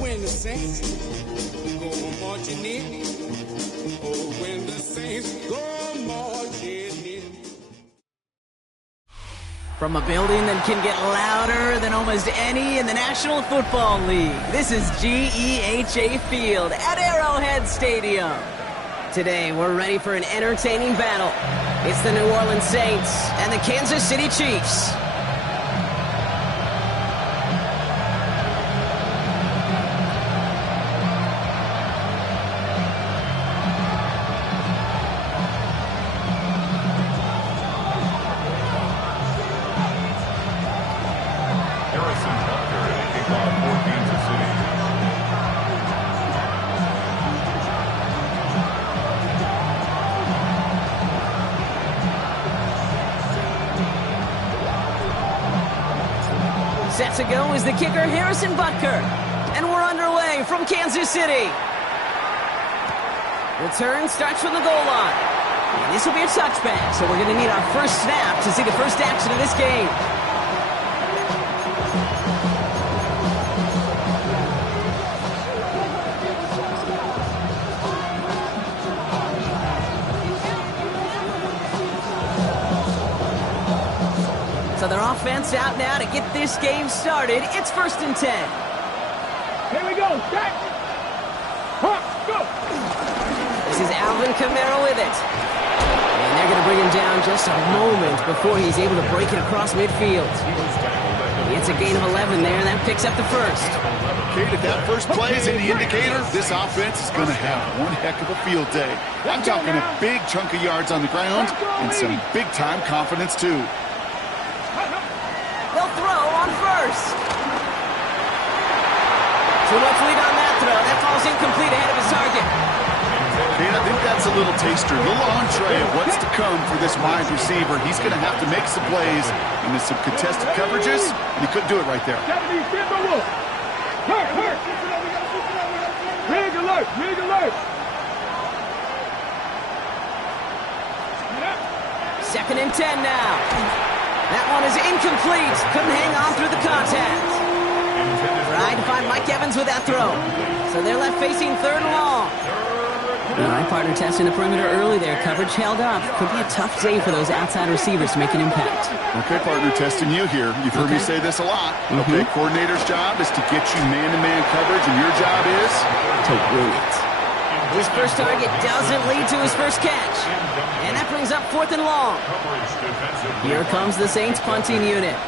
when the saints go marching in. Oh, when the saints go marching in. From a building that can get louder than almost any in the National Football League, this is GEHA Field at Arrowhead Stadium. Today, we're ready for an entertaining battle. It's the New Orleans Saints and the Kansas City Chiefs. Set to go is the kicker, Harrison Butker. And we're underway from Kansas City. Return starts from the goal line. And this will be a touchback, so we're going to need our first snap to see the first action of this game. So their offense out now to get this game started. It's 1st and 10. Here we go. Back. Go. This is Alvin Kamara with it. And they're going to bring him down just a moment before he's able to break it across midfield. It's a gain of 11 there, and that picks up the first. Kate, if that first play is any indicator, this offense is going to have one heck of a field day. I'm talking a big chunk of yards on the ground and some big-time confidence, too. They'll throw on first. Too much lead on that throw. That falls incomplete ahead of his target. Okay, I think that's a little taster, a little entree of what's to come for this wide receiver. He's going to have to make some plays into some contested coverages, and he couldn't do it right there. Rig alert. Second and 10 now. That one is incomplete. Couldn't hang on through the contact. Tried to find Mike Evans with that throw. So they're left facing 3rd and long. All right, partner, testing the perimeter early there. Coverage held up. Could be a tough day for those outside receivers to make an impact. Okay, partner, testing you here. You've heard me say this a lot. Okay, coordinator's job is to get you man-to-man coverage, and your job is to win it. His first target doesn't lead to his first catch. And that brings up 4th and long. Here comes the Saints punting unit.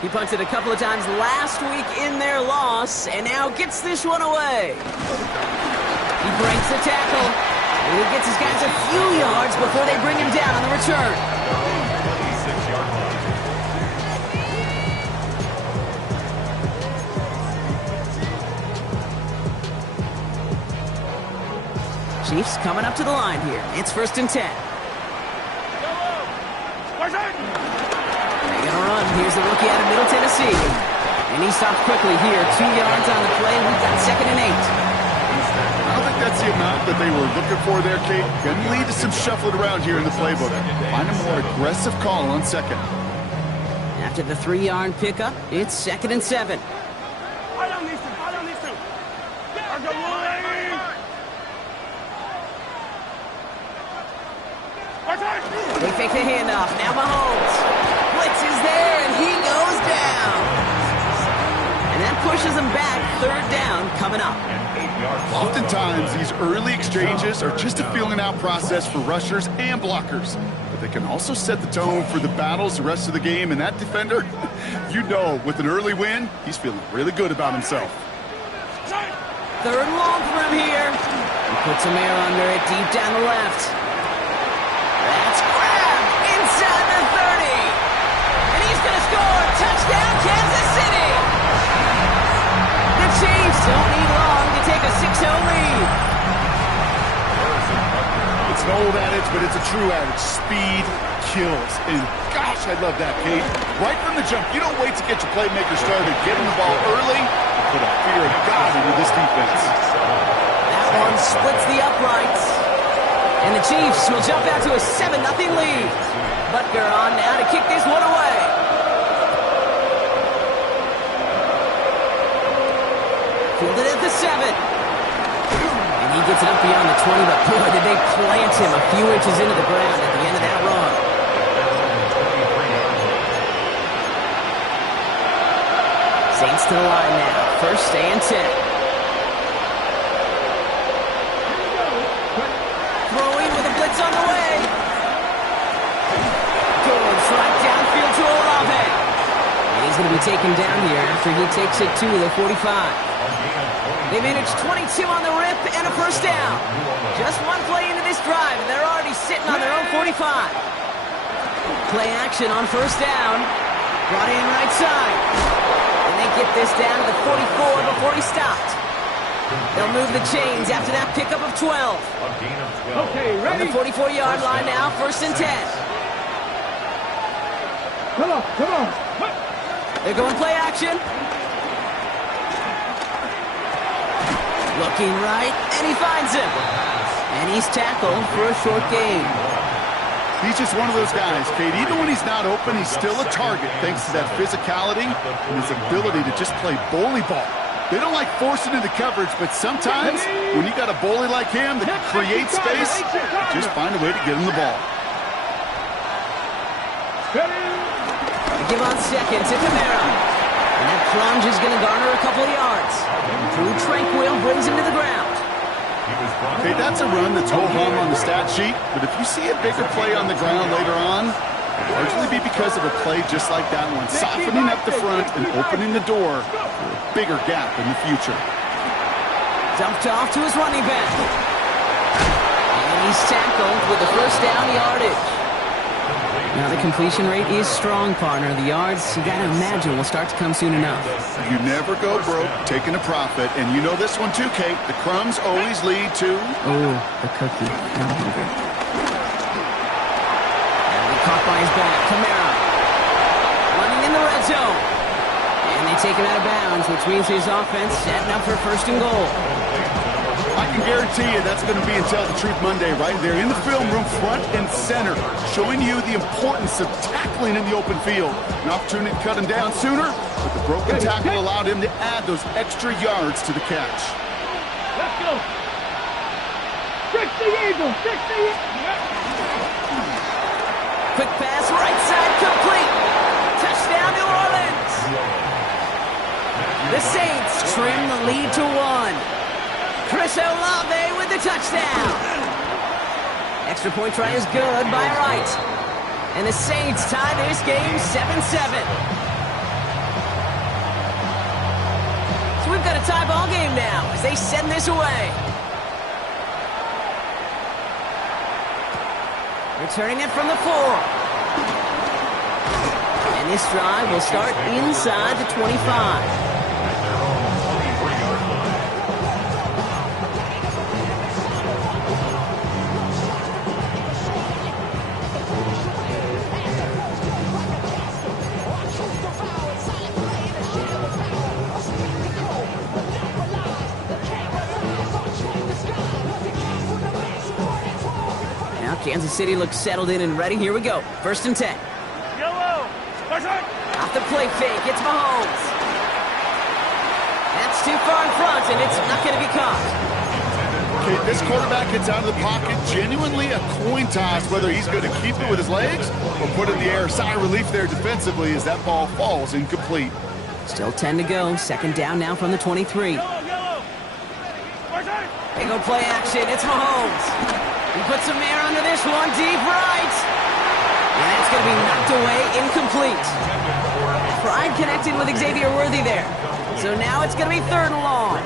He punted a couple of times last week in their loss, and now gets this one away. He breaks the tackle, and he gets his guys a few yards before they bring him down on the return. Chiefs coming up to the line here. It's 1st and 10. They're going to run. Here's the rookie out of Middle Tennessee. And he stopped quickly here. 2 yards on the play. We've got 2nd and 8. I don't think that's the amount that they were looking for there, Kate. Going to lead to some shuffling around here in the playbook. Find a more aggressive call on 2nd. After the 3-yard pickup, it's 2nd and 7. They fake the handoff. Now Mahomes. Blitz is there, and he goes down. And that pushes him back. 3rd down coming up. Oftentimes, these early exchanges are just a feeling-out process for rushers and blockers. But they can also set the tone for the battles the rest of the game. And that defender, you know, with an early win, he's feeling really good about himself. 3rd and long for him here. He puts some air under it deep down the left. That's grabbed inside the 30. And he's going to score. Touchdown, Kansas City. The Chiefs don't need long to take a 6-0 lead. It's an old adage, but it's a true adage. Speed kills. And gosh, I love that, Kate. Right from the jump, you don't wait to get your playmaker started. Get him the ball early. Put a fear of God into this defense. That one splits the uprights. And the Chiefs will jump out to a 7-0 lead. Butker on now to kick this one away. Fielded at the 7. And he gets it up beyond the 20, but boy, did they plant him a few inches into the ground at the end of that run. Saints to the line now. First and 10. Throwing with a blitz on the way. Goes right downfield to Olave. And he's going to be taken down here after he takes it to the 45. They managed 22 on the rip and a first down. Just one play into this drive, and they're already sitting on their own 45. Play action on first down. Brought in right side. And they get this down to the 44 before he stopped. They'll move the chains after that pickup of 12. Okay, ready? On the 44-yard line now, first and 10. Come on, come on. They're going play action. Looking right, and he finds him. And he's tackled for a short gain. He's just one of those guys, Kate. Even when he's not open, he's still a target thanks to that physicality and his ability to just play bully ball. They don't like forcing into coverage, but sometimes when you got a bully like him that can create space, just find a way to get him the ball. They give on second to Kamara. And that plunge is going to garner a couple of yards. Drew Tranquill brings him to the ground. Okay, that's a run that's ho-hum on the stat sheet, but if you see a bigger play on the ground later on, it'll largely be because of a play just like that one, softening up the front and opening the door for a bigger gap in the future. Dumped off to his running back. And he's tackled with the first down yardage. Now the completion rate is strong, partner. The yards, you got to imagine, will start to come soon enough. You never go broke taking a profit, and you know this one too, Kate. The crumbs always lead to... Oh, the cookie. I'm hungry. And caught by his back. Kamara running in the red zone. And they take him out of bounds, which means his offense setting up for first and goal. I can guarantee you that's going to be in Tell the Truth Monday right there in the film room, front and center, showing you the importance of tackling in the open field. An opportunity to cut him down sooner, but the broken tackle allowed him to add those extra yards to the catch. Let's go. 60 Eagles, 60 Eagles. Quick pass, right side, complete. Touchdown, New Orleans. The Saints trim the lead to 1. Chris Olave with the touchdown. Extra point try is good by Wright. And the Saints tie this game 7-7. So we've got a tie ball game now as they send this away. Returning it from the 4. And this drive will start inside the 25. Kansas City looks settled in and ready. Here we go. First and 10. Yellow. Off the play fake. It's Mahomes. That's too far in front, and it's not going to be caught. Okay, this quarterback gets out of the pocket. Genuinely a coin toss whether he's going to keep it with his legs or put it in the air. Sigh of relief there defensively as that ball falls incomplete. Still 10 to go. Second down now from the 23. They go play action. It's Mahomes. He puts some air under this one, deep right. And that's going to be knocked away, incomplete. Pride connected with Xavier Worthy there. So now it's going to be third and long.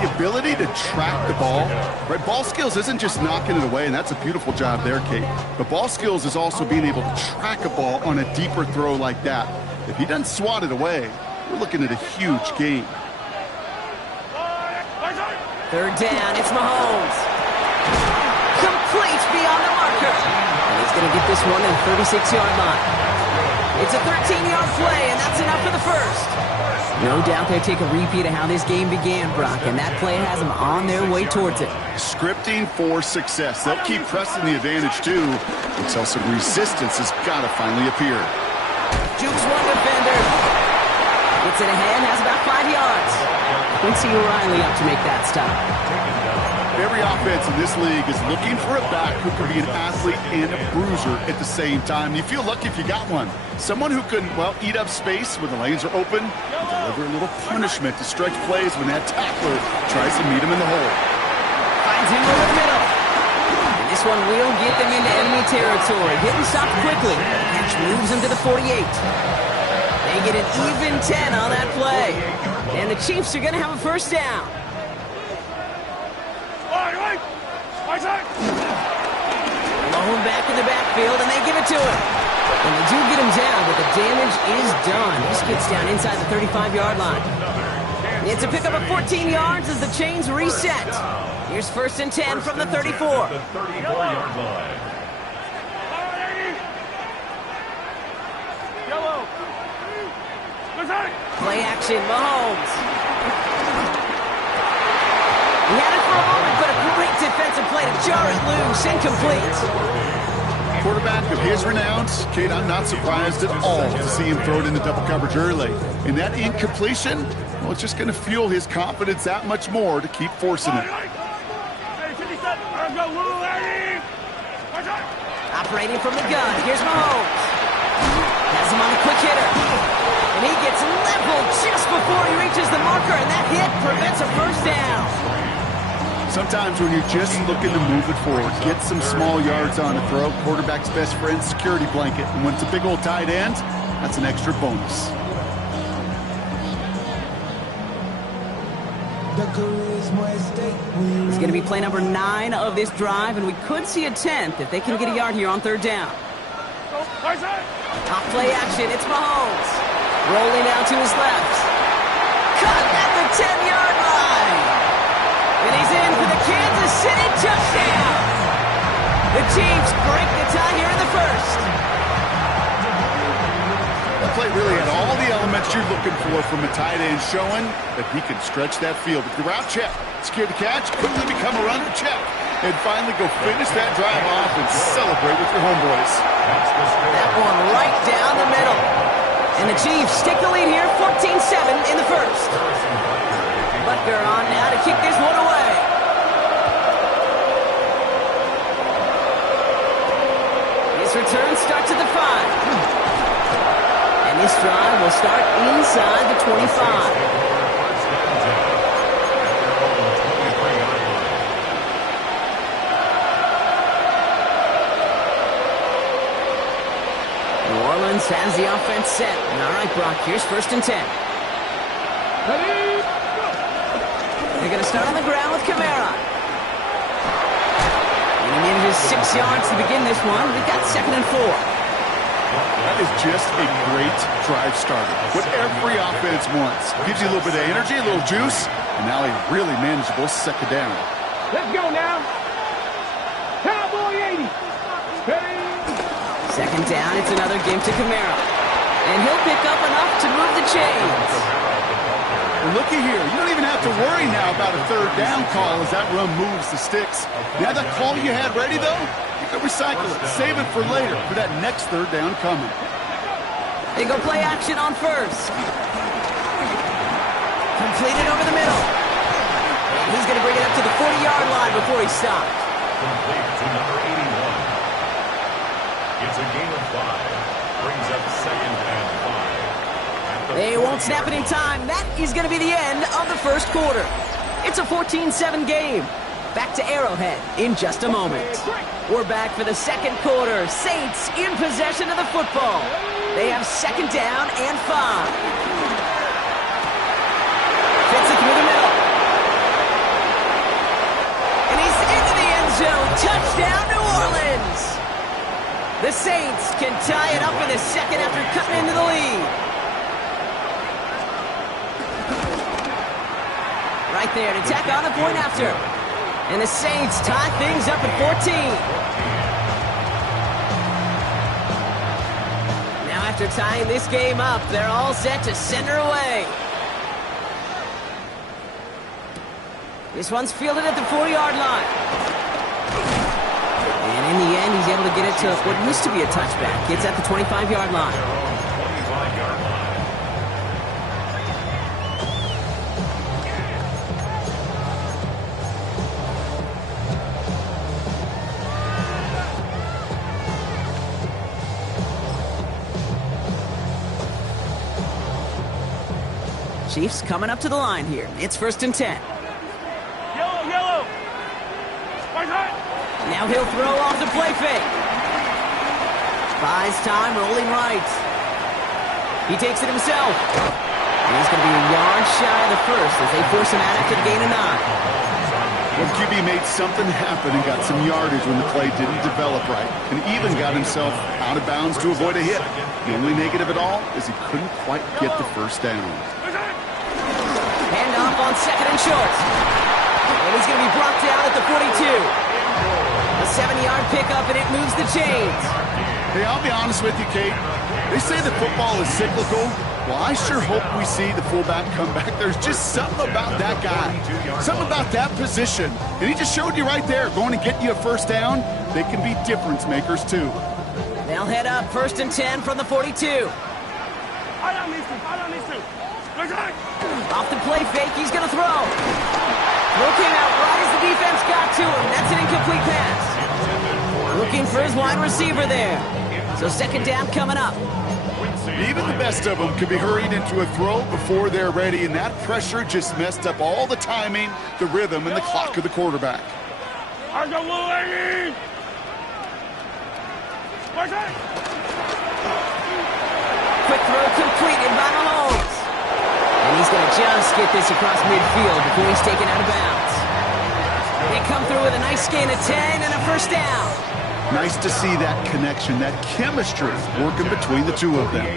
The ability to track the ball, right? Ball skills isn't just knocking it away, and that's a beautiful job there, Kate. But ball skills is also being able to track a ball on a deeper throw like that. If he doesn't swat it away, we're looking at a huge gain. Third down, it's Mahomes. Complete beyond the marker. And he's going to get this one in the 36-yard line. It's a 13-yard play, and that's enough for the first. No doubt they take a repeat of how this game began, Brock, and that play has them on their way towards it. Scripting for success. They'll keep pressing the advantage, too, until some resistance has got to finally appear. Jukes one defender. Gets it ahead, has about 5 yards. Quincy Riley up to make that stop. Every offense in this league is looking for a back who can be an athlete and a bruiser at the same time. You feel lucky if you got one. Someone who can, well, eat up space when the lanes are open and deliver a little punishment to stretch plays when that tackler tries to meet him in the hole. Finds him over the middle. And this one will get them into enemy territory. Hit and stop quickly. Catch moves him to the 48. They get an even 10 on that play. And the Chiefs are going to have a first down. Malone back in the backfield, and they give it to him. And they do get him down, but the damage is done. He gets down inside the 35-yard line. It's a pickup of 14 yards as the chains reset. Here's 1st and 10 from the 34. The 34-yard line. Play action, Mahomes. He had it for a moment, but a great defensive play to jar it loose. Incomplete. Quarterback of his renowns, Kate, I'm not surprised at all to see him throw it into double coverage early. And that incompletion, well, it's just going to fuel his confidence that much more to keep forcing it. Operating from the gun, here's Mahomes. Has him on the quick hitter. And he gets leveled just before he reaches the marker, and that hit prevents a first down. Sometimes when you're just looking to move it forward, get some small yards on the throw, quarterback's best friend, security blanket. And when it's a big old tight end, that's an extra bonus. He's going to be play number 9 of this drive, and we could see a 10th if they can get a yard here on 3rd down. Top play action, it's Mahomes. Rolling out to his left. Cut at the 10-yard line. And he's in for the Kansas City touchdown. The Chiefs break the tie here in the first. That play really had all the elements you're looking for from a tight end, showing that he can stretch that field. With the route check, secure the catch, quickly become a runner check, and finally go finish that drive off and celebrate with your homeboys. That one right down the middle. And the Chiefs take the lead here, 14-7 in the first. Butker on now to kick this one away. His return starts at the 5. And this drive will start inside the 25. New Orleans has the offense set. And all right, Brock, here's 1st and 10. They're going to start on the ground with Kamara. And he needed his 6 yards to begin this one. We've got 2nd and 4. That is just a great drive starter. What every offense wants. Gives you a little bit of energy, a little juice, and now a really manageable 2nd down. Let's go now. Cowboy 80. Hey. 2nd down, it's another game to Kamara. And he'll pick up enough to move the chains. Well, looky here. You don't even have to worry now about a 3rd down call as that run moves the sticks. Now that call you had ready, though, you can recycle it. Save it for later for that next 3rd down coming. They go play action on 1st. Completed over the middle. And he's going to bring it up to the 40-yard line before he stopped. Complete to number 81. It's a gain of 5. Brings up 2nd and 5. They won't snap it in time. That is going to be the end of the first quarter. It's a 14-7 game. Back to Arrowhead in just a moment. We're back for the 2nd quarter. Saints in possession of the football. They have 2nd down and 5. Fits it through the middle. And he's into the end zone. Touchdown, New Orleans. The Saints can tie it up in the 2nd after cutting into the lead. Right there to tack on a point after. And the Saints tie things up at 14. Now after tying this game up, they're all set to send her away. This one's fielded at the 40-yard line. And in the end, he's able to get it to what used to be a touchback. It's at the 25-yard line. Chiefs coming up to the line here. It's 1st and 10. Yellow. Now he'll throw off the play fake. Buys time, rolling right. He takes it himself. And he's going to be a yard shy of the first as they force him out after the gain of 9. Well, QB made something happen and got some yardage when the play didn't develop right, and even got himself out of bounds to avoid a hit. The only negative at all is he couldn't quite get the first down. Hand off on 2nd and short. And he's going to be brought down at the 42. A 7-yard pickup, and it moves the chains. Hey, I'll be honest with you, Kate. They say that football is cyclical. Well, I sure hope we see the fullback come back. There's just something about that guy, something about that position. And he just showed you right there, going to get you a first down. They can be difference makers, too. They'll head up 1st and 10 from the 42. Off the play fake, he's going to throw. Throw came out right as the defense got to him. That's an incomplete pass. Looking for his wide receiver there. So 2nd down coming up. Even the best of them could be hurried into a throw before they're ready, and that pressure just messed up all the timing, the rhythm, and the clock of the quarterback. Quick throw completed by Mahomes. And he's going to just get this across midfield before he's taken out of bounds. They come through with a nice gain of 10 and a first down. Nice to see that connection, that chemistry working between the two of them.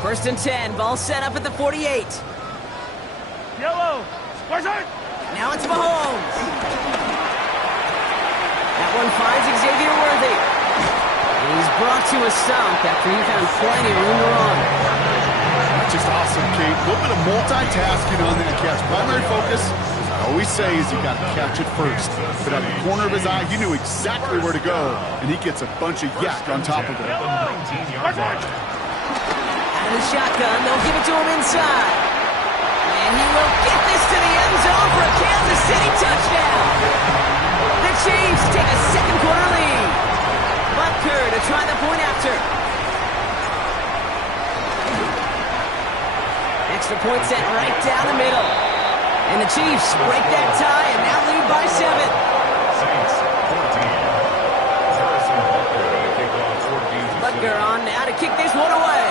1st and 10, ball set up at the 48. Yellow. Now it's Mahomes. That one finds Xavier Worthy. And he's brought to a stop after he found plenty of room to run. That's just awesome, Kate. A little bit of multitasking on that catch. Primary focus, as I always say, is you got to catch it first. But out of the corner of his eye, he knew exactly where to go, and he gets a bunch of yak on top of it. Out of the shotgun, they'll give it to him inside. And he will get this to the end zone for a Kansas City touchdown. The Chiefs take a second-quarter lead. Butker to try the point after. Extra point set right down the middle. And the Chiefs break that tie and now lead by 7. Butker on now to kick this one away.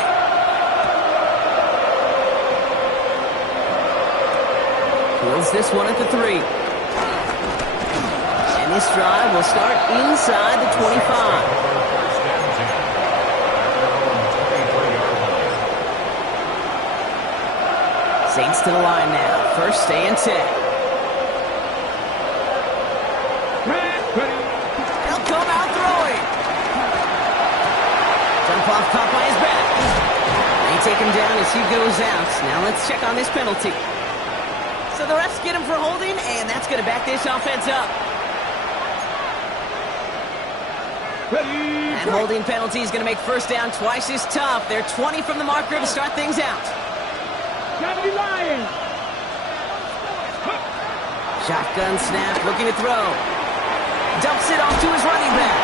Fields this one at the 3. And this drive will start inside the 25. Saints to the line now. 1st and 10. They'll come out throwing. Jump off caught by his back. They take him down as he goes out. Now let's check on this penalty. So the refs get him for holding, and that's going to back this offense up. And holding penalty is going to make first down twice as tough. They're 20 from the marker to start things out. Shotgun snap, looking to throw. Dumps it off to his running back.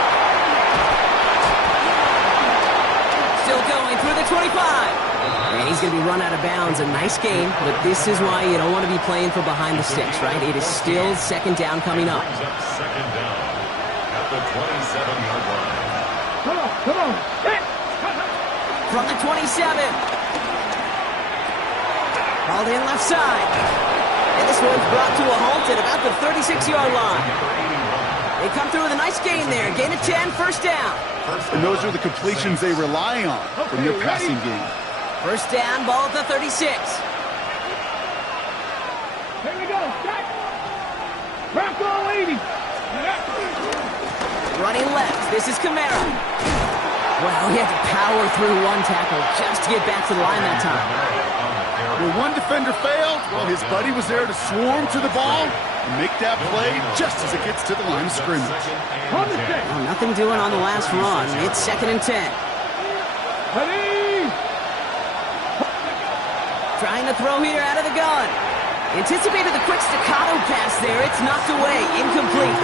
Still going through the 25. And he's going to be run out of bounds. A nice game, but this is why you don't want to be playing for behind the sticks, right? It is still 2nd down coming up. Second down at the 27-yard line. Come on. From the 27. Called in left side. And this one's brought to a halt at about the 36-yard line. They come through with a nice gain there. Gain of 10, first down. And those are the completions they rely on from their passing game. First down, ball at the 36. Here we go. Bronco 80. Running left. This is Kamara. Well, he had to power through one tackle just to get back to the line that time. Where one defender failed, well, his buddy was there to swarm to the ball and make that play just as it gets to the line of scrimmage. On the stick. Oh, nothing doing on the last run. It's 2nd and 10. Ready. Trying to throw here out of the gun. Anticipated the quick staccato pass there. It's knocked away. Incomplete.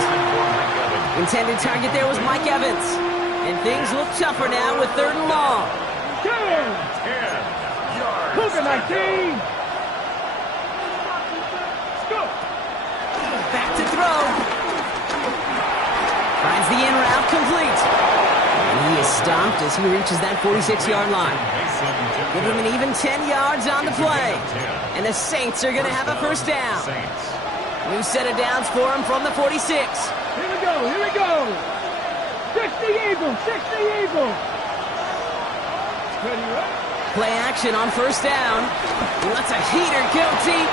Intended target there was Mike Evans. And things look tougher now with 3rd and long. yards. Cougar 19. Let's go. Back to throw. Finds the in route complete. And he is stopped as he reaches that 46-yard line. Give him an even 10 yards on the play. And the Saints are going to have a first down. New set of downs for him from the 46. Here we go. Here we go. 60 Eagles. 60 Eagles. Ready, right? Play action on first down. He lets a heater go deep.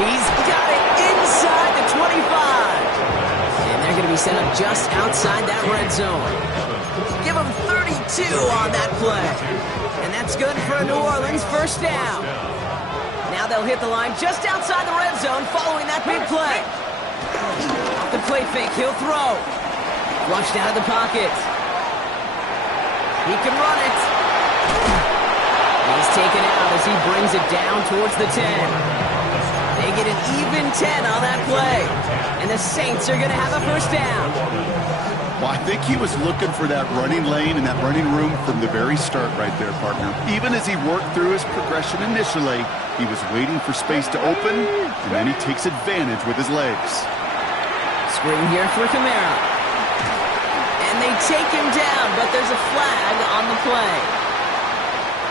He's got it inside the 25. And they're going to be set up just outside that red zone. Give him 32 on that play. And that's good for a New Orleans first down. Now they'll hit the line just outside the red zone following that big play. Off the play fake, he'll throw. Flushed out of the pocket. He can run it. He's taken out as he brings it down towards the 10. They get an even 10 on that play. And the Saints are going to have a first down. Well, I think he was looking for that running lane and that running room from the very start right there, partner. Even as he worked through his progression initially, he was waiting for space to open, and then he takes advantage with his legs. Screen here for Kamara. And they take him down, but there's a flag on the play.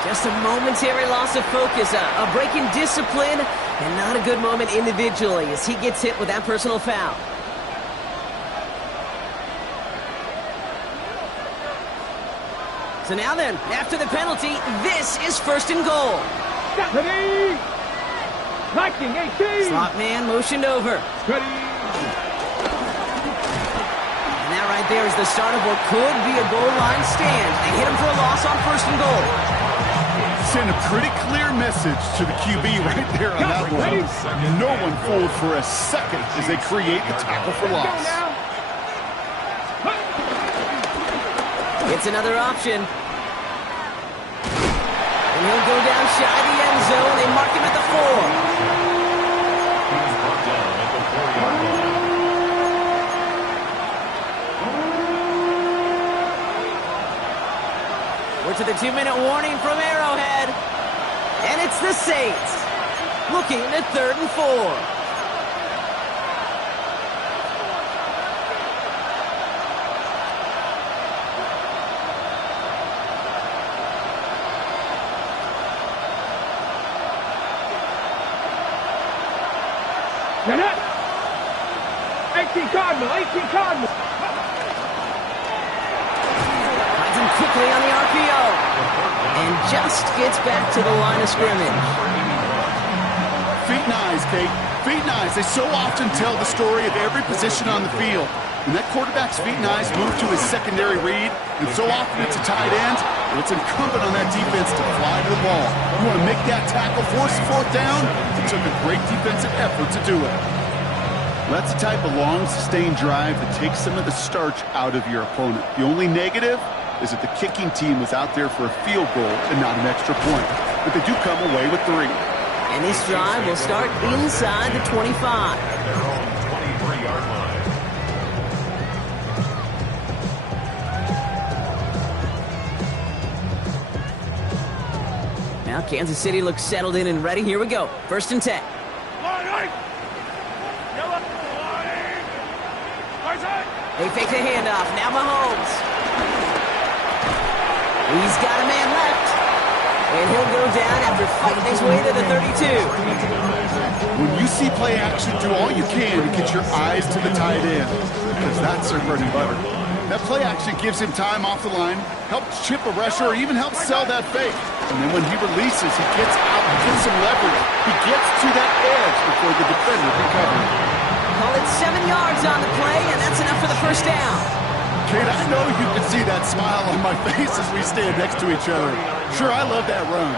Just a momentary loss of focus, a break in discipline, and not a good moment individually as he gets hit with that personal foul. So now then, after the penalty, this is first and goal. Ready. 19 18. Slot man motioned over. Ready. And that right there is the start of what could be a goal line stand. They hit him for a loss on first and goal. Send a pretty clear message to the QB right there on that one. No one fooled for a second as they create the tackle for loss. It's another option. And he'll go down shy of the end zone. They mark him at the 4. He's brought down at the 4-yard line. We're to the 2-minute warning from Arrowhead. And it's the Saints looking at 3rd and 4. Net. 18 Cardinal. 18 Cardinal. Finds him quickly on the RPO. And just gets back to the line of scrimmage. Feet and eyes, Kate. Feet and eyes. They so often tell the story of every position on the field. When that quarterback's feet and eyes move to his secondary read, and so often it's a tight end, well, it's incumbent on that defense to fly to the ball. You want to make that tackle, force the 4th down? It took a great defensive effort to do it. Well, that's the type of long, sustained drive that takes some of the starch out of your opponent. The only negative is that the kicking team was out there for a field goal and not an extra point. But they do come away with 3. And this drive will start inside the 25. At their own 23-yard line. Now Kansas City looks settled in and ready. Here we go. 1st and 10. They fake the handoff. Now Mahomes. He's got a man left. And he'll go down after fighting his way to the 32. When you see play action, do all you can to get your eyes to the tight end, because that's their bread and butter. That play action gives him time off the line, helps chip a rusher, or even helps sell that fake. And then when he releases, he gets out and gets some leverage. He gets to that edge before the defender can cover him. Call it 7 yards on the play, and that's enough for the first down. Kate, I know you can see that smile on my face as we stand next to each other. Sure, I love that run.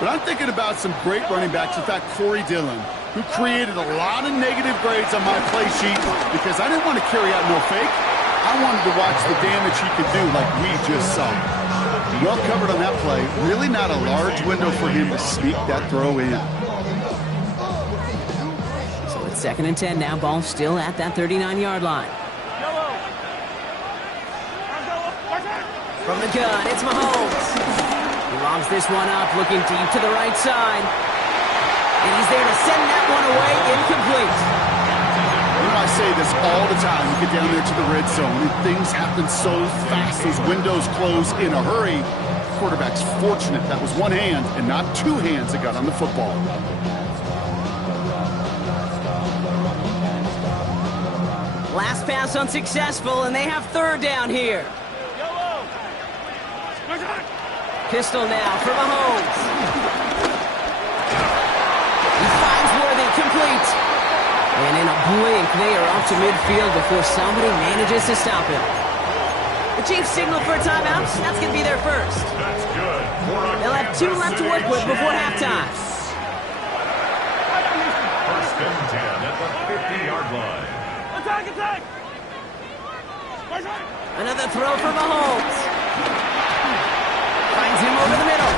But I'm thinking about some great running backs. In fact, Corey Dillon, who created a lot of negative grades on my play sheet because I didn't want to carry out no fake. I wanted to watch the damage he could do like we just saw. Well covered on that play. Really not a large window for him to sneak that throw in. So it's 2nd and 10 now. Ball still at that 39-yard line. From the gun, it's Mahomes. He Lobs this one up, looking deep to the right side. And he's there to send that one away, incomplete. You know, I say this all the time. You get down there to the red zone, and things happen so fast. Those windows close in a hurry. Quarterback's fortunate that was one hand and not two hands that got on the football. Last pass unsuccessful, and they have third down here. Pistol now for Mahomes. He finds Worthy, complete. And in a blink, they are off to midfield before somebody manages to stop him. The Chiefs signal for a timeout. That's going to be their first. That's good. They'll have 2 left to work with before halftime. First and 10 at the 50-yard line. Attack! Another throw for Mahomes. Finds him over the middle.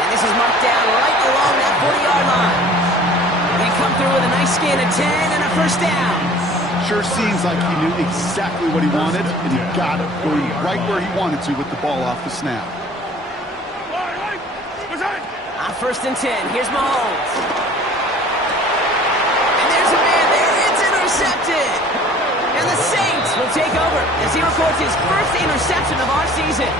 And this is marked down right along that 40-yard line. They come through with a nice gain of 10 and a first down. Sure seems like he knew exactly what he wanted, and he got it going right where he wanted to with the ball off the snap. On first and 10, here's Mahomes. And there's a man there. It's intercepted. And the Saints will take over as he records his first interception of our season.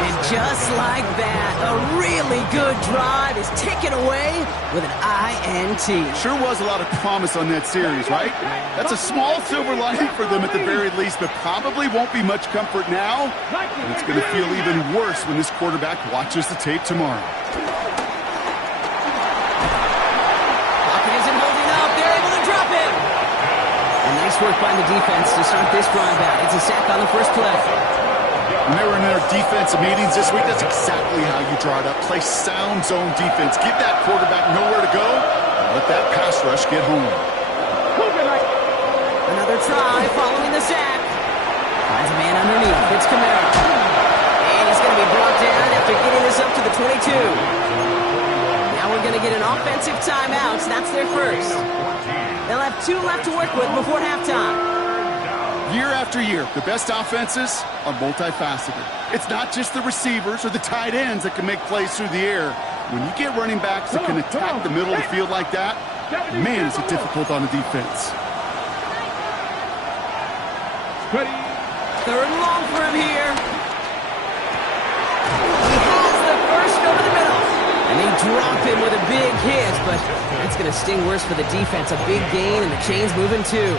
And just like that, a really good drive is taken away with an INT. Sure was a lot of promise on that series, right? That's a small silver lining for them at the very least, but probably won't be much comfort now. And it's going to feel even worse when this quarterback watches the tape tomorrow. Pocket isn't holding up. They're able to drop him. And nice work by the defense to start this drive out. It's a sack on the first play. When they were in their defensive meetings this week, that's exactly how you draw it up. Play sound zone defense. Give that quarterback nowhere to go, and let that pass rush get home. Another try following the sack. Finds a man underneath. It's Kamara. And he's going to be brought down after getting this up to the 22. Now we're going to get an offensive timeout. So that's their first. They'll have 2 left to work with before halftime. Year after year, the best offenses are multifaceted. It's not just the receivers or the tight ends that can make plays through the air. When you get running backs that can attack the middle of the field like that, man, is it difficult on the defense. Third and long for him here. He has the first over the middle. And they drop him with a big hit, but that's going to sting worse for the defense. A big gain, and the chain's moving too.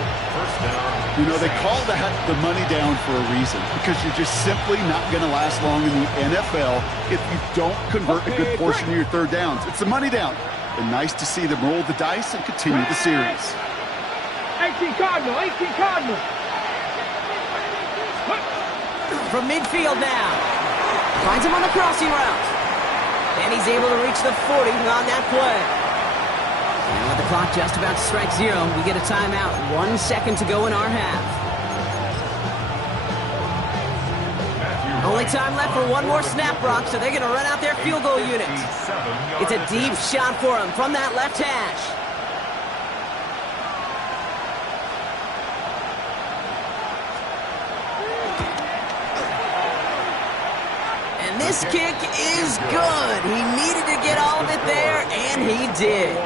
You know, they call that the money down for a reason, because you're just simply not going to last long in the NFL if you don't convert a good portion of your third downs. It's the money down. And nice to see them roll the dice and continue the series. 18 Cardinal. From midfield now. Finds him on the crossing route. And he's able to reach the 40 on that play. And with the clock just about to strike 0, we get a timeout. 1 second to go in our half. Only time left for one more snap, Brock, so they're going to run out their field goal unit. It's a deep shot for him from that left hash. And this kick is good. He needed to get all of it there, and he did.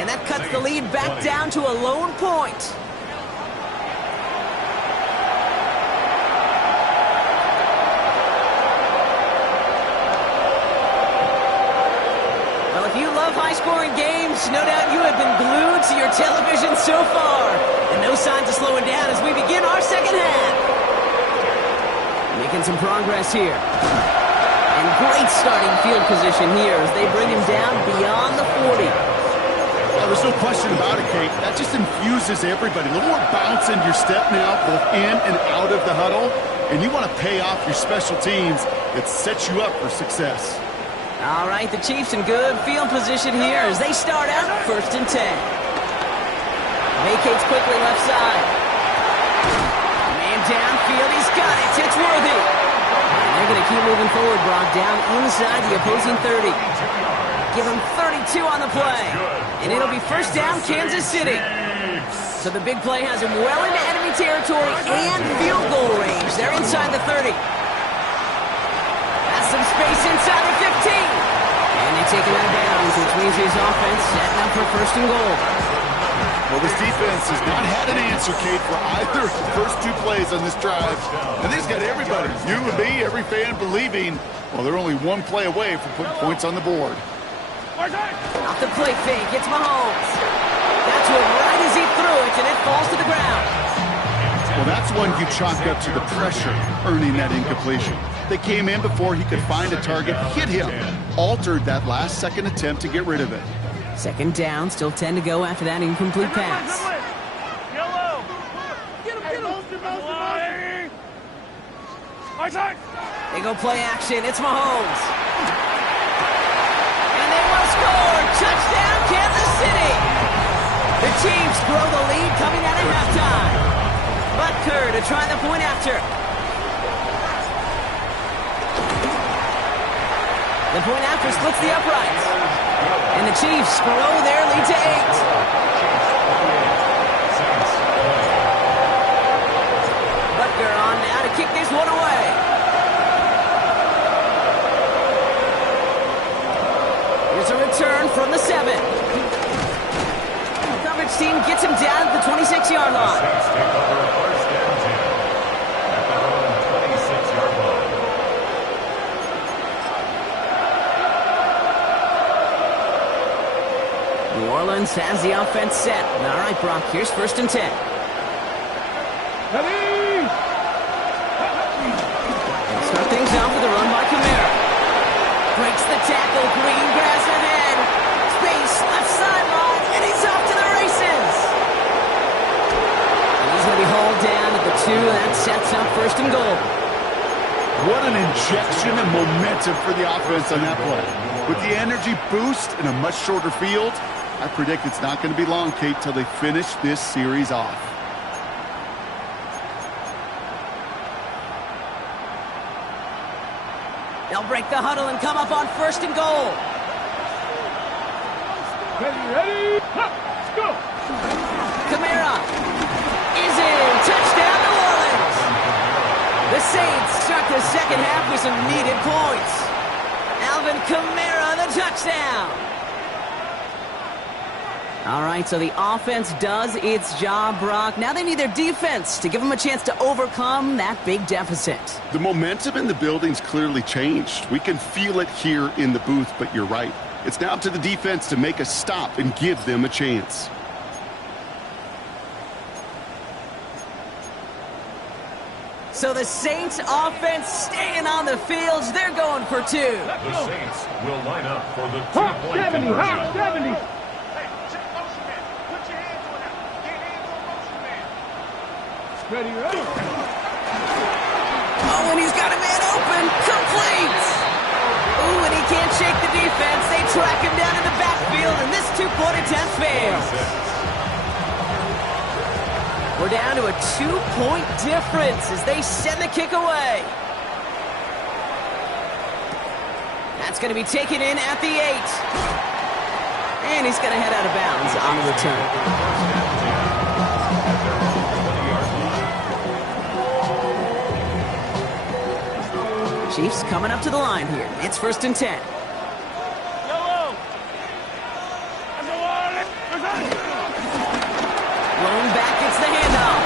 And that cuts the lead back down to a lone point. Well, if you love high-scoring games, no doubt you have been glued to your television so far. And no signs of slowing down as we begin our second half. Making some progress here. And great starting field position here as they bring him down beyond the 40. Well, there's no question about it, Kate. That just infuses everybody. A little more bounce in your step now, both in and out of the huddle. And you want to pay off your special teams. It sets you up for success. All right, the Chiefs in good field position here as they start out first and 10. Vacates quickly left side. Man downfield, he's got it. It's Worthy. And they're going to keep moving forward, Brock, down inside the opposing 30. Give him 32 on the play. And it'll be first down, Kansas City. So the big play has him well into enemy territory and field goal range. They're inside the 30. That's some space inside the 15. And they take him out of bounds, which means his offense setting up for first and goal. Well, this defense has not had an answer, Kate, for either of the first two plays on this drive. And they've got everybody, you and me, every fan believing, well, they're only one play away from putting points on the board. Off the play fake, it's Mahomes. That's one right as he threw it, and it falls to the ground. Well, that's one you chalk up to the pressure earning that incompletion. They came in before he could find a target, hit him, altered that last-second attempt to get rid of it. Second down, still 10 to go after that incomplete pass. Yellow! Get him! They go play action, it's Mahomes. And they will score! Touchdown, Kansas City! The Chiefs grow the lead coming out of halftime. Butker to try the point after. The point after splits the uprights. And the Chiefs grow their lead to 8. Butker on now to kick this one away. Here's a return from the 7. The coverage team gets him down at the 26-yard line. New Orleans has the offense set. All right, Brock, here's first and 10. Ready! They'll start things off with a run by Kamara. Breaks the tackle, green grass ahead. Space, left sideline, and he's off to the races. And he's going to be hauled down at the 2, and that sets up first and goal. What an injection of momentum for the offense on that play. With the energy boost in a much shorter field, I predict it's not going to be long, Kate, till they finish this series off. They'll break the huddle and come up on first and goal. Ready! Let's go! Kamara is in. Touchdown, New Orleans. The Saints start the second half with some needed points. Alvin Kamara, the touchdown. All right, so the offense does its job, Brock. Now they need their defense to give them a chance to overcome that big deficit. The momentum in the building's clearly changed. We can feel it here in the booth, but you're right. It's now up to the defense to make a stop and give them a chance. So the Saints offense staying on the fields. They're going for 2. The Saints will line up for the Hot two-point 70! conversion. Hot 70! Ready! Oh, and he's got a man open. Complete. Ooh, and he can't shake the defense. They track him down in the backfield, and this 2-point attempt fails. We're down to a 2-point difference as they send the kick away. That's going to be taken in at the 8. And he's going to head out of bounds on the return. Chiefs coming up to the line here. It's first and 10. Yellow! Blown back, it's the handoff.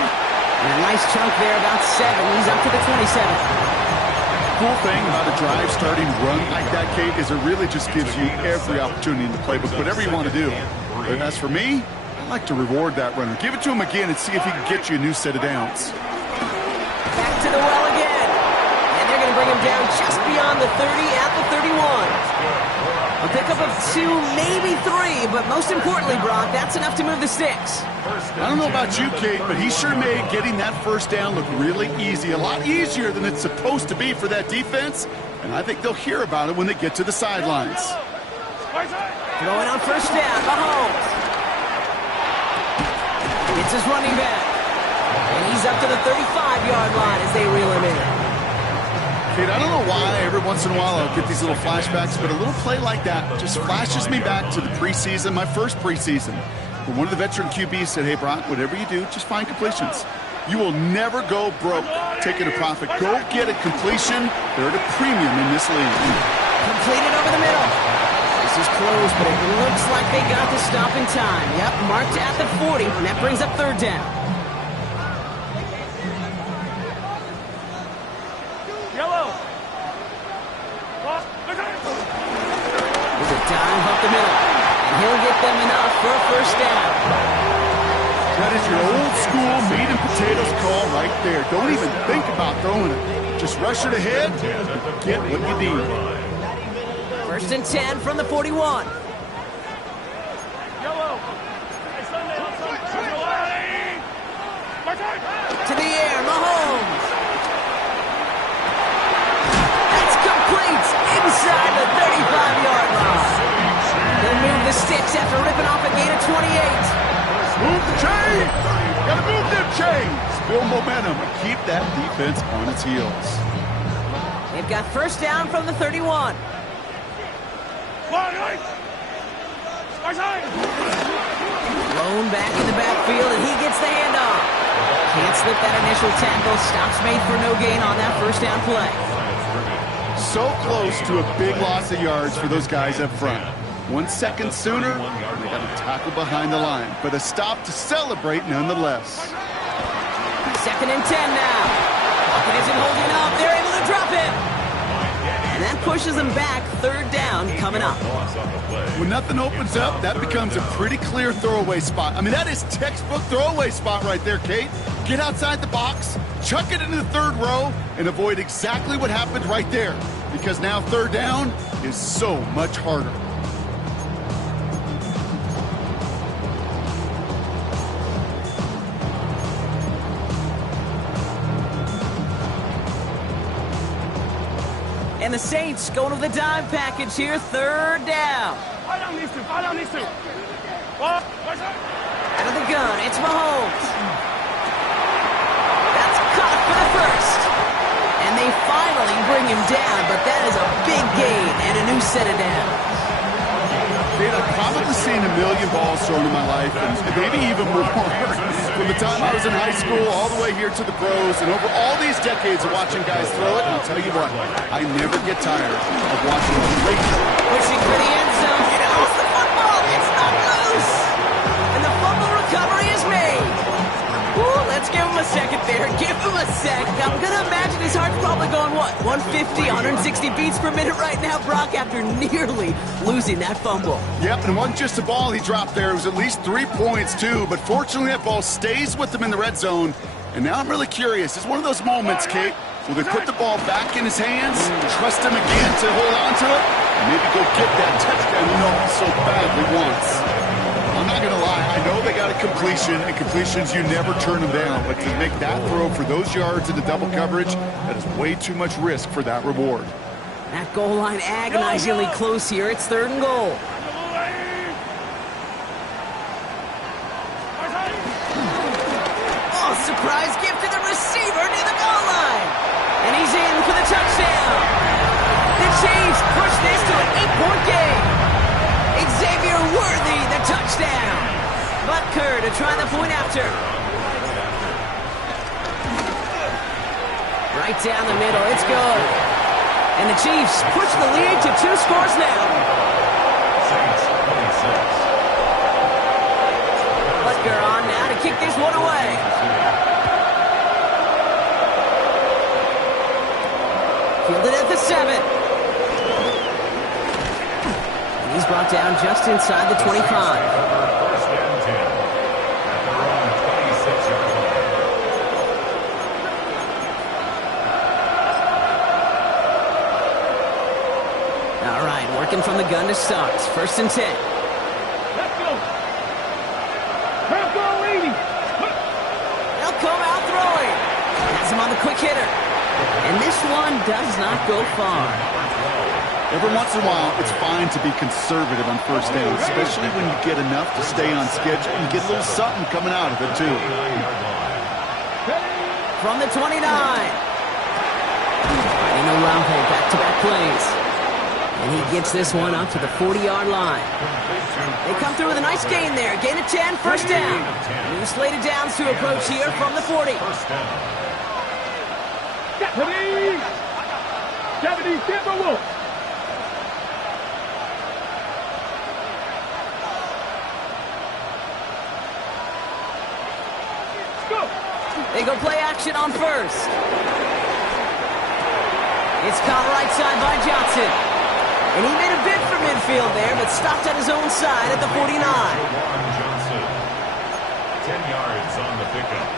And a nice chunk there, about 7. He's up to the 27. Cool thing about a drive starting run like that, Kate, is it really just gives you every opportunity in the playbook, whatever you want to do. But as for me, I like to reward that runner. Give it to him again and see if he can get you a new set of downs. Back to the well again. And they're going to bring him down just beyond the 30 at the 31. A pickup of 2, maybe 3, but most importantly, Brock, that's enough to move the sticks. I don't know about you, Kate, but he sure made getting that first down look really easy. A lot easier than it's supposed to be for that defense. And I think they'll hear about it when they get to the sidelines. Throwing on first down, Mahomes. It's his running back. And he's up to the 35-yard line as they reel him in. Kate, I don't know why every once in a while I'll get these little flashbacks, but a little play like that just flashes me back to the preseason, my first preseason. Where one of the veteran QBs said, hey, Brock, whatever you do, just find completions. You will never go broke taking a profit. Go get a completion. They're at a premium in this league. Completed over the middle. This is close, but it looks like they got the stop in time. Yep, marked at the 40, and that brings up third down. Yellow. There's a dive up the middle, and he'll get them enough for a first down. That is your old school meat and potatoes call right there. Don't even think about throwing it. Just rush it ahead and get what you need. First and 10 from the 41. Yellow. To the air, Mahomes. That's complete inside the 35-yard line. They'll move the sticks after ripping off a gain of 28. Move the chains! Gotta move them chains! Build momentum and keep that defense on its heels. They've got first down from the 31. Blown back in the backfield, and he gets the handoff. Can't slip that initial tackle. Stops made for no gain on that first down play. So close to a big loss of yards for those guys up front. 1 second sooner, they got a tackle behind the line, but a stop to celebrate nonetheless. Second and 10 now. Pocket isn't holding up. They're able to drop it. And that pushes them back. Third down coming up. When nothing opens up, that becomes a pretty clear throwaway spot. I mean, that is textbook throwaway spot right there, Kate. Get outside the box, chuck it into the third row, and avoid exactly what happened right there. Because now third down is so much harder. And the Saints going to the dime package here. Third down. Out of Out of the gun, it's Mahomes. That's caught for the first. And they finally bring him down, but that is a big gain and a new set of downs. I've probably seen a million balls thrown in my life, and maybe even more. From the time I was in high school all the way here to the pros, and over all these decades of watching guys throw it, and I'll tell you what, I never get tired of watching them race. Pushing for the end zone, and it holds the football. It's not loose. And the fumble recovery is made. Ooh, let's give him a second there. Give him a sec. I'm going to imagine his heart's probably going, what, 150, 160 beats per minute right now, Brock, after nearly losing that fumble. Yep, and it wasn't just a ball he dropped there. It was at least 3 points, too. But fortunately, that ball stays with him in the red zone. And now I'm really curious. It's one of those moments, Kate, will they put the ball back in his hands, trust him again to hold on to it, and maybe go get that touchdown he so badly wants. I'm not going to lie, I know they got a completion, and completions, you never turn them down. But to make that throw for those yards into double coverage, that is way too much risk for that reward. That goal line agonizingly close here. It's third and goal. Oh, surprise gift to the receiver near the goal line. And he's in for the touchdown. The Chiefs push this to an 8-point game. Xavier Worthy, the touchdown. Butker to try the point after. Right down the middle, it's good. And the Chiefs push the lead to 2 scores now. Butker on now to kick this one away. Fielded at the 7. He's brought down just inside the 25. First and 10. At their own 26-yard line. All right, working from the gun to start. First and 10. Let's go. Let's go, lady. They'll come out throwing. Has him on the quick hitter. And this one does not go far. Every once in a while, it's fine to be conservative on first down, especially when you get enough to stay on schedule and get a little something coming out of it, too. From the 29. Fighting Olave, back-to-back plays. And he gets this one up to the 40-yard line. They come through with a nice gain there. Gain of 10, first down. New slated downs to approach here from the 40. First down. 70, Timberwolves. Go. They go play action on first. It's caught right side by Johnson. And he made a bid for midfield there, but stopped at his own side at the 49. Warren Johnson. 10 yards on the pickup.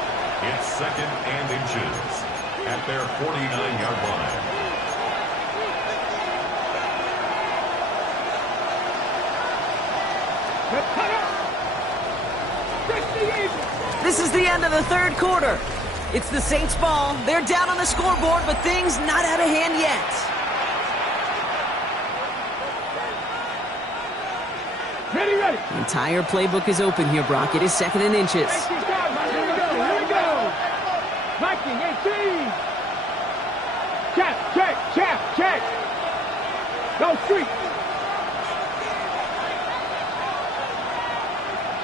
It's second and inches at their 49-yard line. This is the end of the third quarter. It's the Saints' ball. They're down on the scoreboard, but things not out of hand yet. Ready. The entire playbook is open here, Brock. It is second and inches. Here we go. Viking 18. Check. Go street.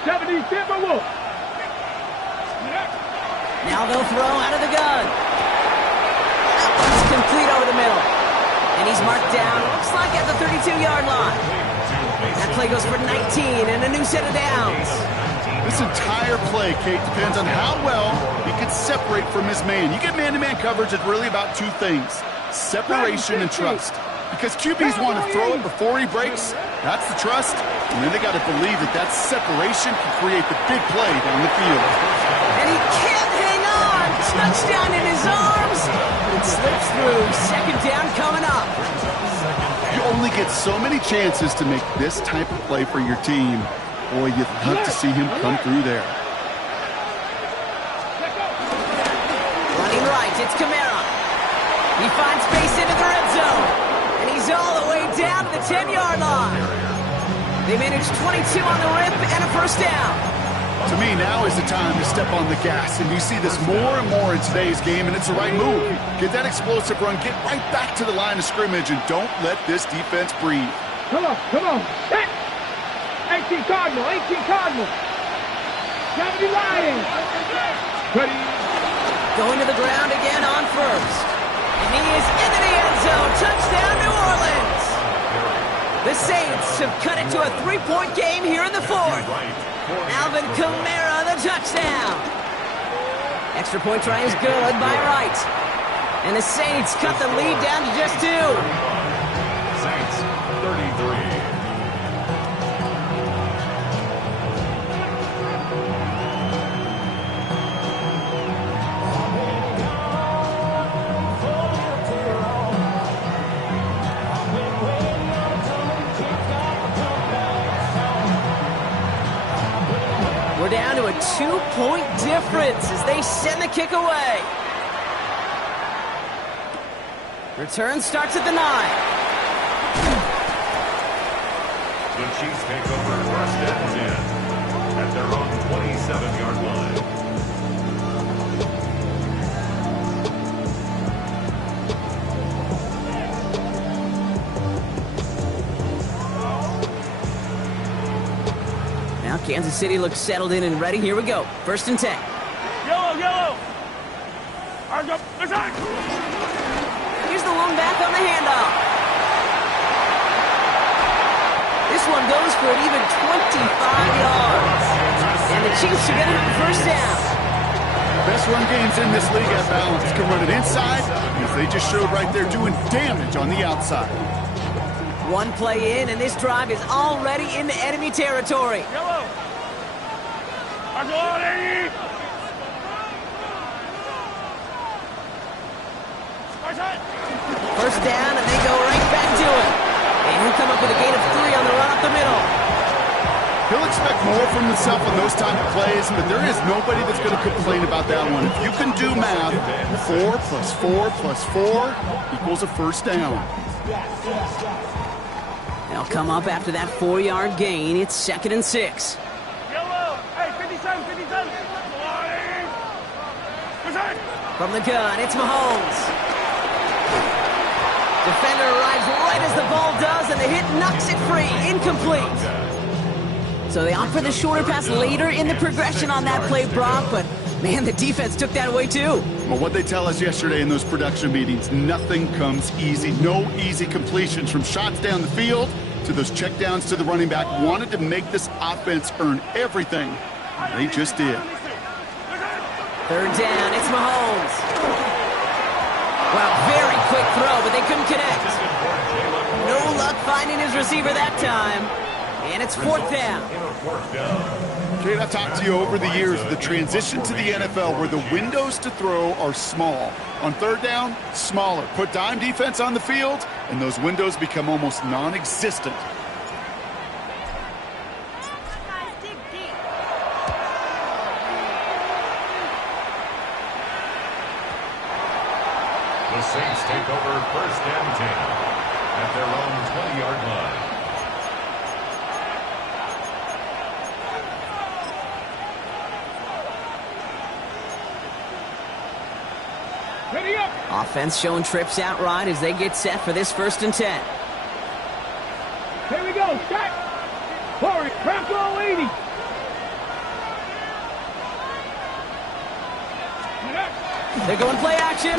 70 Timberwolves. Now they'll throw out of the gun. That one's complete over the middle. And he's marked down, looks like at the 32-yard line. That play goes for 19 and a new set of downs. This entire play, Kate, depends on how well he can separate from his man. You get man-to-man coverage, it's really about two things: separation and trust. Because QBs want to throw it before he breaks, that's the trust. And then they got to believe that separation can create the big play down the field. And he can't hang on. Touchdown in his arms. It slips through. Second down coming up. You only get so many chances to make this type of play for your team. Boy, you'd love to see him come through there. Running right, it's Kamara. He finds space into the red zone. And he's all the way down to the 10-yard line. They managed 22 on the rip and a first down. To me, now is the time to step on the gas, and you see this more and more in today's game, and it's the right move. Get that explosive run, get right back to the line of scrimmage, and don't let this defense breathe. Come on. Set. 18 Cardinal. 70 Lions. Ready. Going to the ground again on first. And he is into the end zone. Touchdown, New Orleans. The Saints have cut it to a 3-point game here in the fourth. Alvin Kamara, the touchdown. Extra point try is good by Wright. And the Saints cut the lead down to just 2. Saints 33. We're down to a 2-point difference as they send the kick away. Return starts at the 9. The Chiefs take over first and 10 at their own 27-yard line. Now Kansas City looks settled in and ready. Here we go. First and 10. Yellow. Here's the long back on the handoff. This one goes for an even 25 yards. And the Chiefs are going to have the first down. Best run games in this league at balance. Can run it inside, because they just showed right there doing damage on the outside. One play in, and this drive is already into enemy territory. Yellow. First down, and they go right back to it. And he'll come up with a gain of 3 on the run up the middle. He'll expect more from himself on those type of plays, but there is nobody that's going to complain about that one. If you can do math, 4 plus 4 plus 4 equals a first down. They'll come up after that 4-yard gain. It's second and 6. Yellow. Hey, 57. From the gun, it's Mahomes. Defender arrives right as the ball does, and the hit knocks it free. Incomplete. So they opt for the shorter pass later in the progression on that play, Brock, but man, the defense took that away too. Well, what they tell us yesterday in those production meetings, nothing comes easy. No easy completions, from shots down the field to those checkdowns to the running back. Wanted to make this offense earn everything. They just did. Third down, it's Mahomes. Wow, very quick throw, but they couldn't connect. No luck finding his receiver that time. And it's fourth down. Kate, I've talked to you over the years of the transition to the NFL where the windows to throw are small. On third down, smaller. Put dime defense on the field, and those windows become almost non-existent. The Saints take over first and 10 at their own 20-yard line. Ready up. Offense showing trips outright as they get set for this first and 10. Here we go. Set. Forward. Bronco 80. They're going play action.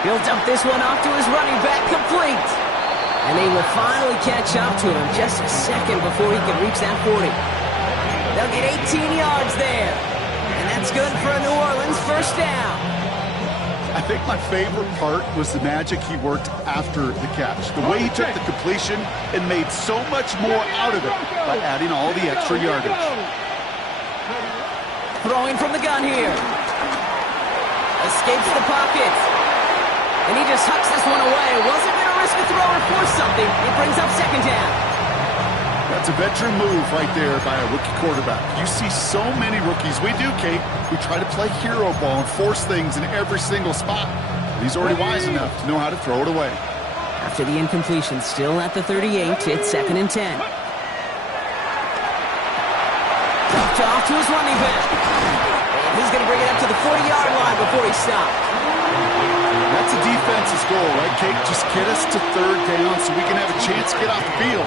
He'll dump this one off to his running back, complete. And they will finally catch up to him just a second before he can reach that 40. They'll get 18 yards there. And that's good for a New Orleans first down. I think my favorite part was the magic he worked after the catch. The way he took the completion and made so much more out of it by adding all the extra yardage. Throwing from the gun here. Escapes the pocket. And he just hucks this one away. Wasn't going to risk a throw or force something. It brings up second down. That's a veteran move right there by a rookie quarterback. You see so many rookies, we do, Kate, who try to play hero ball and force things in every single spot. He's already wise enough to know how to throw it away. After the incompletion, still at the 38, it's second and 10. Dumped off to his running back. And he's going to bring it up to the 40-yard line before he stops. That's a defense's goal, right, Kate? Just get us to third down so we can have a chance to get off the field.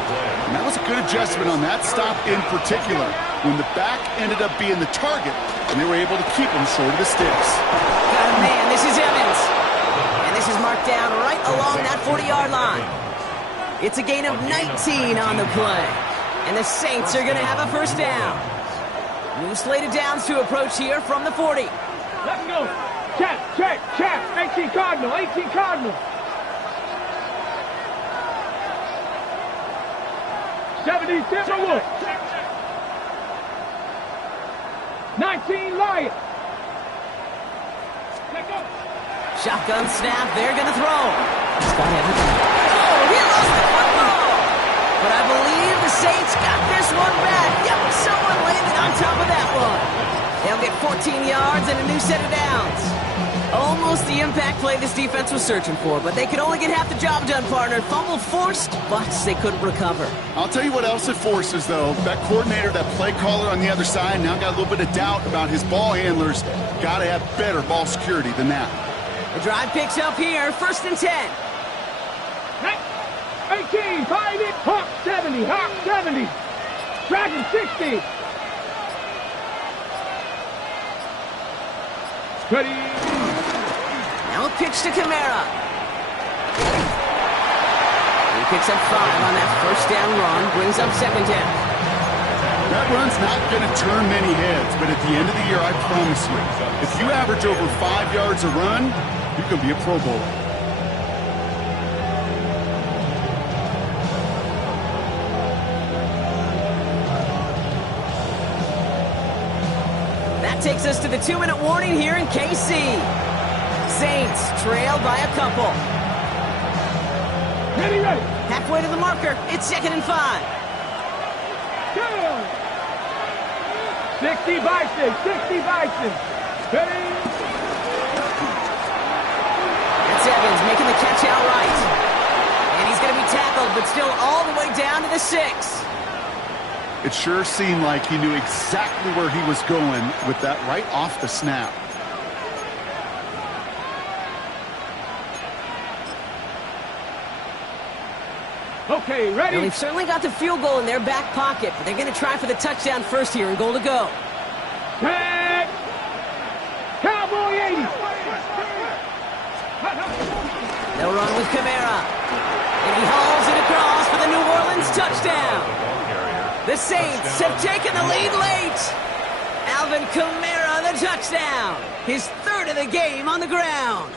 And that was a good adjustment on that stop in particular, when the back ended up being the target, and they were able to keep him short of the sticks. Got a man, this is Evans. And this is marked down right along that 40-yard line. It's a gain of 19 on the play. And the Saints are going to have a first down. New slated downs to approach here from the 40. Let's go. Check. 18 Cardinal. 18 Cardinal. 70 Timberwolf. 19 Lion. Let go. Shotgun snap, they're going to throw. Scott Evans. Oh, he lost the football. But I believe the Saints got this one back. Yep, someone landed on top of that one. They'll get 14 yards and a new set of downs. Almost the impact play this defense was searching for, but they could only get half the job done, partner. Fumble forced, but they couldn't recover. I'll tell you what else it forces, though. That coordinator, that play caller on the other side, now got a little bit of doubt about his ball handlers. Got to have better ball security than that. The drive picks up here, first and 10. 18, 5 it, Hawk 70, Hawk 70, Dragon 60. Ready. Now a pitch to Kamara. He picks up 5 on that first down run, brings up second down. That run's not going to turn many heads, but at the end of the year, I promise you, if you average over 5 yards a run, you could be a Pro Bowler. That takes us to the 2-minute warning here in KC. Saints trail by a couple. Ready. Halfway to the marker, it's second and 5. Go. 60 Bison. Ready. That's Evans making the catch outright. And he's going to be tackled, but still all the way down to the 6. It sure seemed like he knew exactly where he was going with that right off the snap. play. Ready? Well, they've certainly got the field goal in their back pocket, but they're going to try for the touchdown first here and goal to go. Tag. Cowboy 80. They'll run with Kamara. And he hauls it across for the New Orleans touchdown. The Saints have taken the lead late. Alvin Kamara, the touchdown. His third of the game on the ground.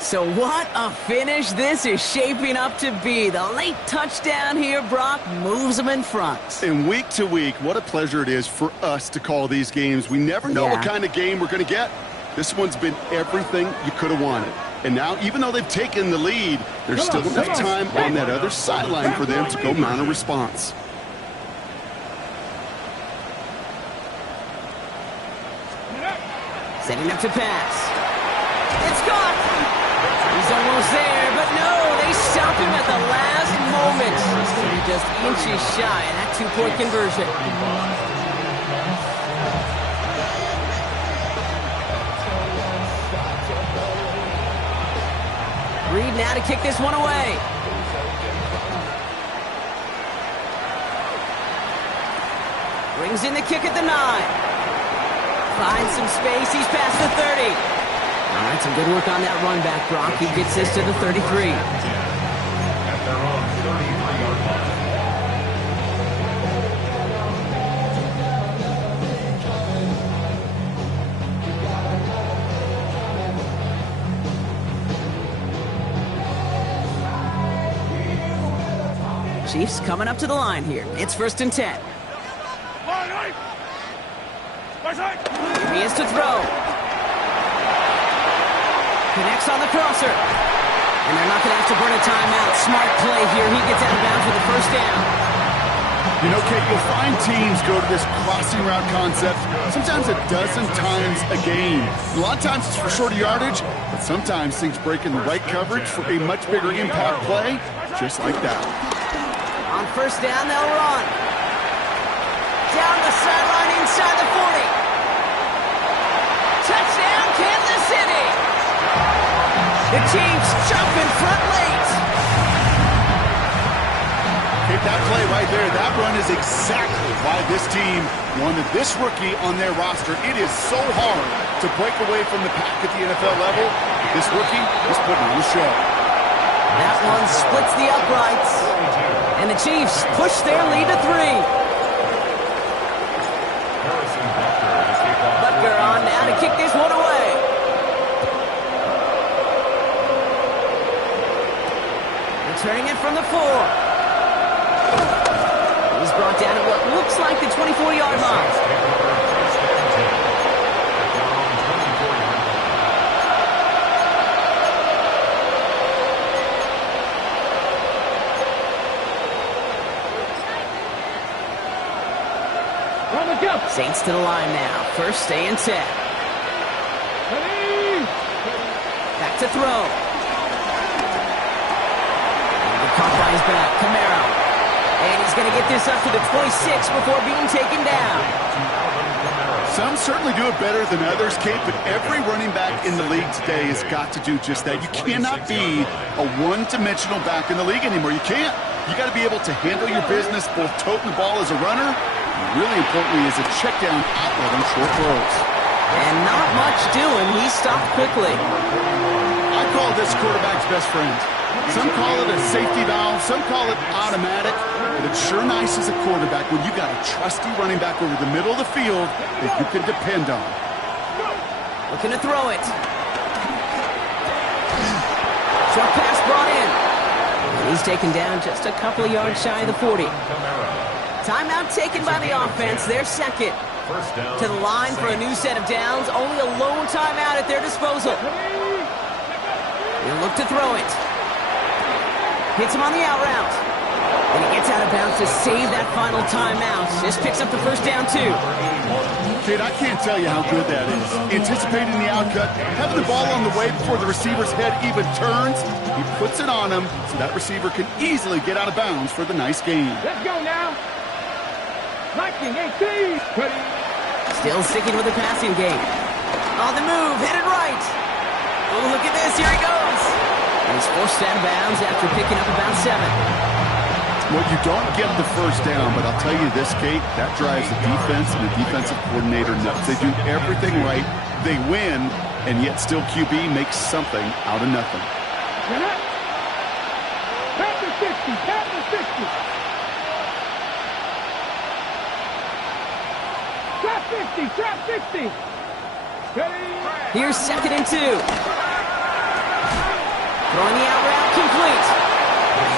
So what a finish this is shaping up to be. The late touchdown here, Brock, moves them in front. And week to week, what a pleasure it is for us to call these games. We never know what kind of game we're going to get. This one's been everything you could have wanted. And now, even though they've taken the lead, there's still enough time on that other sideline for them to go mount a response. Setting up to pass. It's caught. He's almost there, but no, they stop him at the last moment. He's just inches shy of that two-point conversion. Reed now to kick this one away. Brings in the kick at the 9. Finds some space. He's past the 30. All right, some good work on that run back, Brock. He gets this to the 33. At their own 33-yard line. Chiefs coming up to the line here. It's 1st and 10. He is to throw. Connects on the crosser. And they're not going to have to burn a timeout. Smart play here. He gets out of bounds for the first down. You know, Kate, you'll find teams go to this crossing route concept sometimes a dozen times a game. A lot of times it's for shorter yardage, but sometimes things break in the right coverage for a much bigger impact play, just like that. On first down, they'll run. Down the sideline inside the 40. Touchdown, Kansas City. The Chiefs jump in front late. Hit that play right there. That run is exactly why this team wanted this rookie on their roster. It is so hard to break away from the pack at the NFL level. This rookie is putting on a show. That one splits the uprights. And the Chiefs push their lead to 3. Butker on now to kick this one away. Returning it from the 4. He's brought down at what looks like the 24-yard line. Saints to the line now. First stay and 10. Back to throw. And caught by his back. Kamara. And he's going to get this up to the 26 before being taken down. Some certainly do it better than others, Kate, but every running back in the league today has got to do just that. You cannot be a one-dimensional back in the league anymore. You can't. You got to be able to handle your business, both toting the ball as a runner, and really importantly as a check-down outlet on short throws. And not much doing. He stopped quickly. I call this quarterback's best friend. Some call it a safety valve, some call it automatic, but it's sure nice as a quarterback when you got a trusty running back over the middle of the field that you can depend on. Looking to throw it. Short pass brought in. And he's taken down just a couple of yards shy of the 40. Timeout taken by the offense, their second. To the line for a new set of downs. Only a lone timeout at their disposal. He'll look to throw it. Hits him on the out route. And he gets out of bounds to save that final timeout. Just picks up the first down, too. Kid, I can't tell you how good that is. Anticipating the outcut, having the ball on the way before the receiver's head even turns. He puts it on him so that receiver can easily get out of bounds for the nice gain. Let's go now. 19-18. Still sticking with the passing game. On the move, headed right. Oh, look at this. Here he goes. And he's forced out of bounds after picking up about 7. Well, you don't get the first down, but I'll tell you this, Kate, that drives the defense and the defensive coordinator nuts. They do everything right, they win, and yet still QB makes something out of nothing. Tap the 60, tap the 60. Trap 50, trap 60. Here's 2nd and 2. Throwing the out route complete.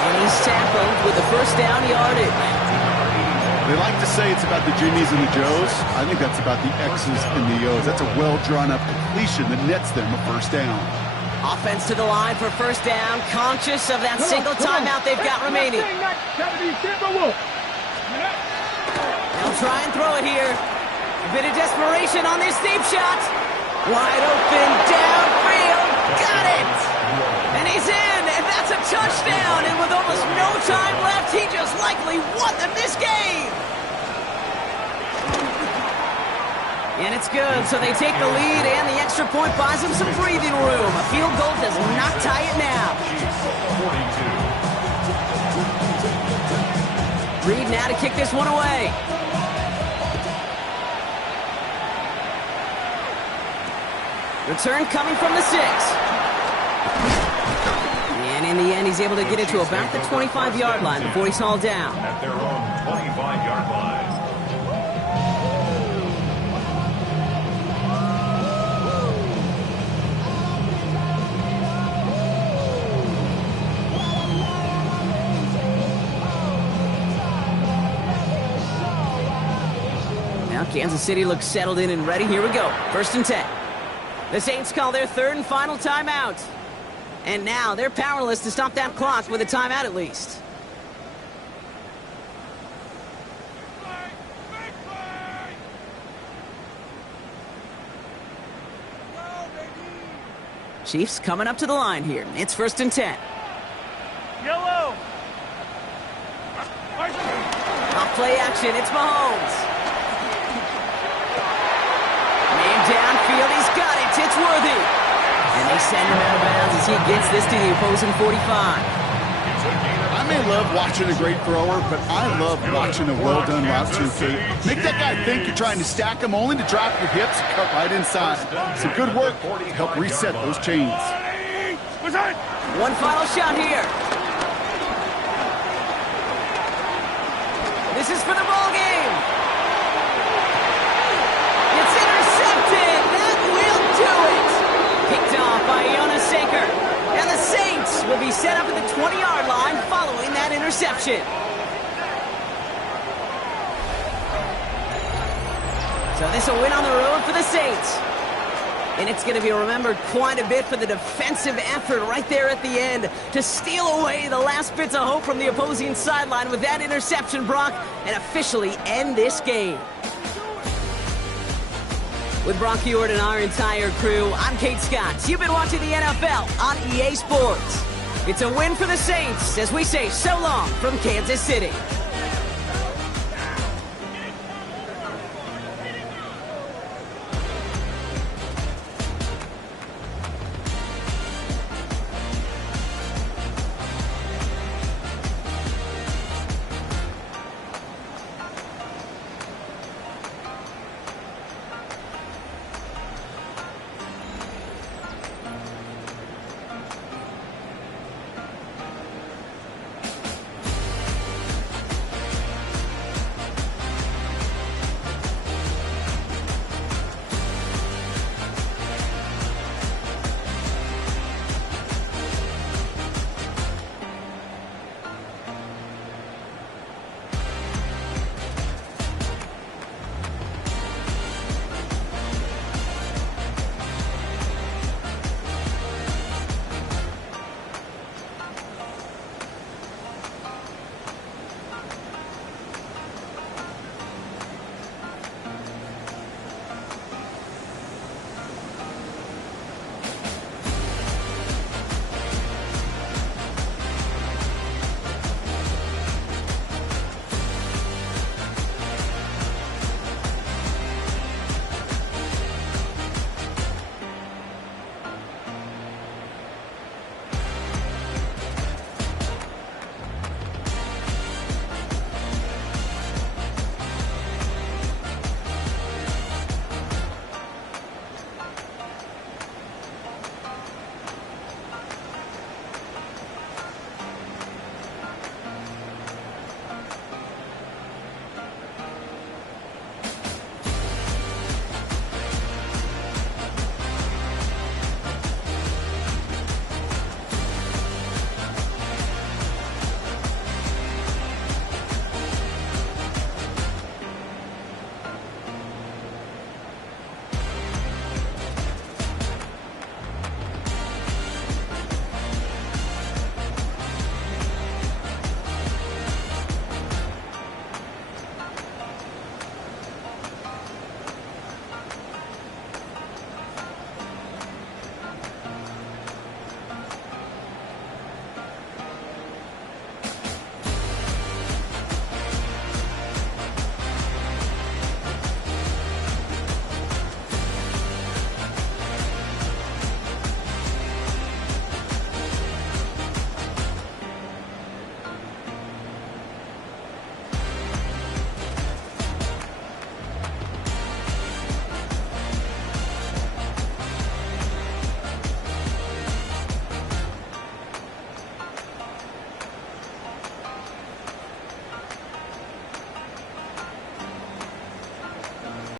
And he's tackled with the first down yardage. They like to say it's about the Jimmies and the Joes. I think that's about the X's and the O's. That's a well-drawn-up completion that nets them a first down. Offense to the line for first down, conscious of that single timeout they've got remaining. They'll try and throw it here. A bit of desperation on this deep shot. Wide open, downfield, got it! And he's in, and that's a touchdown! And with almost no time left, he just likely won them this game! And it's good, so they take the lead, and the extra point buys them some breathing room. A field goal does not tie it now. 42. Reed now to kick this one away. Return coming from the 6. And in the end, he's able to get it to about the 25-yard line before he's hauled down. At their own 25-yard line. Now Kansas City looks settled in and ready. Here we go. 1st and 10. The Saints call their 3rd and final timeout. And now they're powerless to stop that clock with a timeout at least. Chiefs coming up to the line here. It's 1st and 10. Yellow. Off play action. It's Mahomes. Downfield, he's got it. It's Worthy. And they send him out of bounds as he gets this to the opposing 45. I may love watching a great thrower, but I love watching a well-done route too, Kate. Make that guy think you're trying to stack him only to drop your hips and cut right inside. Some good work to help reset those chains. One final shot here. This is for the ball game. It's intercepted. That will do it. Picked off by Jonas Saker. And the Saints will be set up at the 20-yard line following that interception. So this a win on the road for the Saints. And it's going to be remembered quite a bit for the defensive effort right there at the end to steal away the last bits of hope from the opposing sideline with that interception, Brock, and officially end this game. With Brock Huard and our entire crew, I'm Kate Scott. You've been watching the NFL on EA Sports. It's a win for the Saints as we say so long from Kansas City.